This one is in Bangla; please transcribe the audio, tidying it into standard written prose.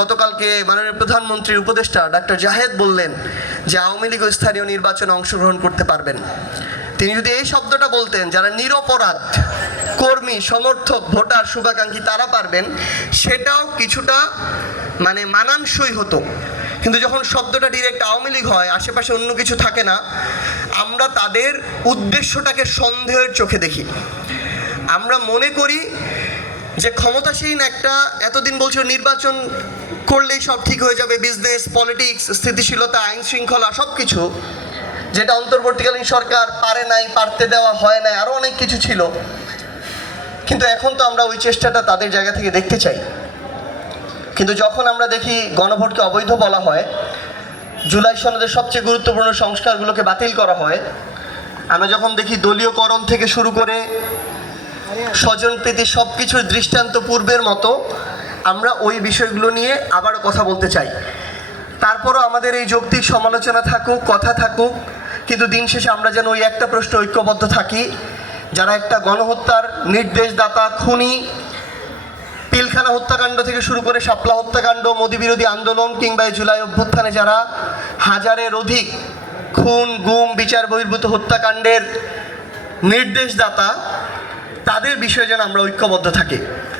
গতকালকে মাননীয় প্রধানমন্ত্রীর উপদেষ্টা ডাক্তার জাহেদ বললেন যে আওয়ামী লীগ স্থানীয় নির্বাচনে অংশগ্রহণ করতে পারবেন। তিনি যদি এই শব্দটা বলতেন, যারা নিরপরাধ কর্মী, সমর্থক, ভোটার, শুভাকাঙ্ক্ষী তারা পারবেন, সেটাও কিছুটা মানানসই হতো। কিন্তু যখন শব্দটা ডিরেক্ট আওয়ামী লীগ হয়, আশেপাশে অন্য কিছু থাকে না, আমরা তাদের উদ্দেশ্যটাকে সন্দেহের চোখে দেখি। আমরা মনে করি যে ক্ষমতাসীন একটা, এতদিন বলছিল নির্বাচন করলেই সব ঠিক হয়ে যাবে, বিজনেস, পলিটিক্স, স্থিতিশীলতা, আইন শৃঙ্খলা সব কিছু, যেটা অন্তর্বর্তীকালীন সরকার পারে নাই, পারতে দেওয়া হয় নাই, আরও অনেক কিছু ছিল। কিন্তু এখন তো আমরা ওই চেষ্টাটা তাদের জায়গা থেকে দেখতে চাই। কিন্তু যখন আমরা দেখি গণভোটকে অবৈধ বলা হয়, জুলাই সনদের সবচেয়ে গুরুত্বপূর্ণ সংস্কারগুলোকে বাতিল করা হয়, আমরা যখন দেখি দলীয়করণ থেকে শুরু করে স্বজনপ্রীতি সব কিছুর দৃষ্টান্ত পূর্বের মতো, আমরা ওই বিষয়গুলো নিয়ে আবারও কথা বলতে চাই। তারপরও আমাদের এই যৌক্তিক সমালোচনা থাকুক, কথা থাকুক, কিন্তু দিন শেষে আমরা যেন ওই একটা প্রশ্ন ঐক্যবদ্ধ থাকি, যারা একটা গণহত্যার নির্দেশদাতা, খুনি, পিলখানা হত্যাকাণ্ড থেকে শুরু করে শাপলা হত্যাকাণ্ড, মোদি বিরোধী আন্দোলন কিংবা জুলাই অভ্যুত্থানে যারা হাজারের অধিক খুন, গুম, বিচার বহির্ভূত হত্যাকাণ্ডের নির্দেশদাতা, তাদের বিষয়ে যেন আমরা ঐক্যবদ্ধ থাকি।